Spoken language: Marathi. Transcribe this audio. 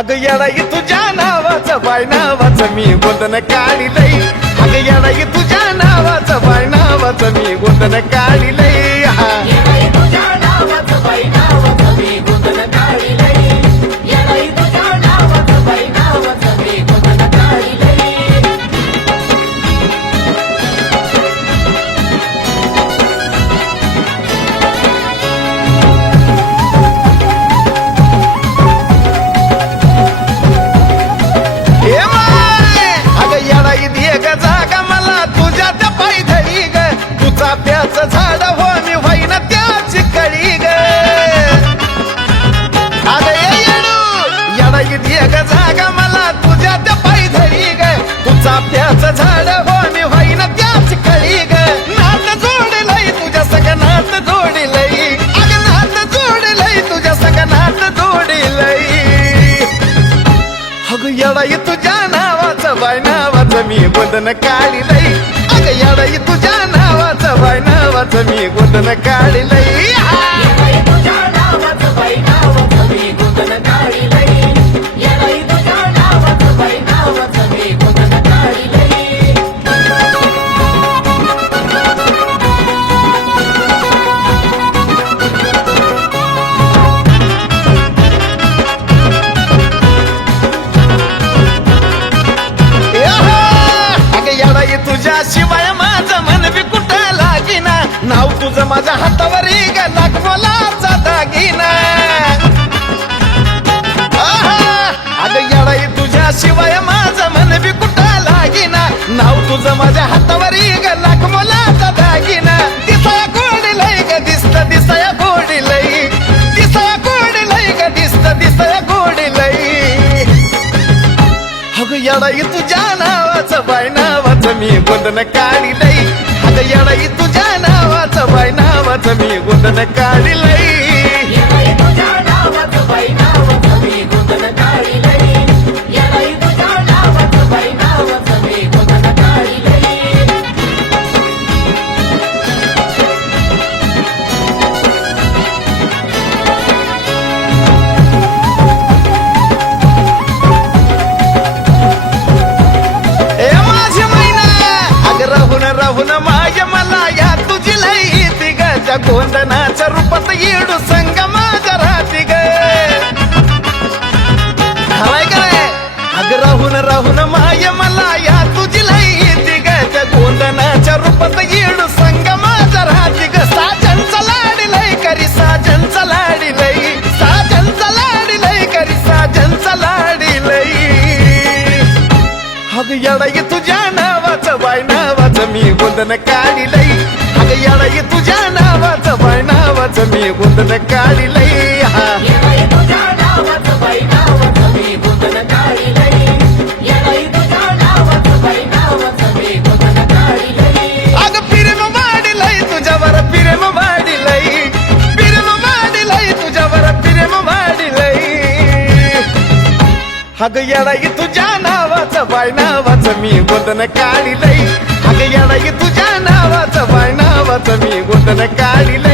अग येडाई तुझ्या नावाचं बाय नावाचं मी गोंधन काढिलय अग येडाई तुझ्या नावाचं बाय नावाचं मी गोंधन काढिलय येडाई तुझ्या नावाचं बाई नावाचं मी गोंधन काढिलय येडाई तुझ्या नावाचं बाई नावाचं मी गोंधन काढिलय चाफ्याचं झाड हो मी व्हाईन त्याची कळी ग अग येडू येडाई दिय ग जागा मला तुझ्या त्या पायी धरी ग तू चाफ्याचं झाड हो मी व्हाईन त्याची कळी ग नात जोडलंय तुझ्या संग नात जोडलंय अग नात जोडलंय तुझ्या संग नात जोडलंय अग येडाई तुझ्या नावाचं बाय नावाचं मी गोंधन काढिलय अग येडाई तुझ्या नावाचं बाय नावाचं मी गोंधन काढिलय येडाई तुझ्या नावाचं बाई नावाचं मी गोंधन काढिलय येडाई तुझ्या नावाचं बाई नावाचं मी गोंधन काढिलय तुझ्या शिवाय माझं मन बी कुठं लागिना नाव तुझं माझ्या हातावर लाग मोलाचा दागिना अग येडाई तुझ्या शिवाय माझं मन बी कुठं लागिना नाव तुझं माझ्या हातावर लाग मोलाचा दागिना दिसाया गोडलय ग दिसत दिसाया गोडलय दिसाया गोडलय ग दिसत दिसाया गोडलय अग येडाई तुझ्या नावाचं बाय नावाचं मी गोंधन काढिलय अग येडाई तुझ्या नावाचं बाय नावाचं मी गोंधन काढिलय येडाई तुझ्या नावाचं बाई नावाचं मी गोंधन काढिलय येडाई तुझ्या नावाचं बाई नावाचं मी गोंधन काढिलय राहून माय मला या तुझी लई येते ग त्या गोंधनाच्या रूपात येडू संग माझ्या राहते ग हवाय काय अग राहून माय मला या तुझी लई येते ग त्या गोंधनाच्या रूपात येडू संग माझ्या राहते ग साजनचा लाडलय करी साजनचा लाडलय साजनचा लाडलय करी साजनचा लाडलय अग येडाई तुझ्या नावाचं बाय नावाचं मी गोंधन काढिलय अग येडाई तुझ्या नावाचं बाय नावाचं मी गोंधन काढिलय येडाई तुझ्या नावाचं बाई नावाचं मी गोंधन काढिलय येडाई तुझ्या नावाचं बाई नावाचं मी गोंधन काढिलय अग प्रेम वाढिलय तुझ्यावर प्रेम वाढिलय प्रेम वाढिलय तुझ्यावर प्रेम वाढिलय अग येडाई तुझ्या नावाचं बाय नावाचं मी गोंधन काढिलय अग येडाई तुझ्या नावाचं बाय नावाचं मी गोंधन काढिलय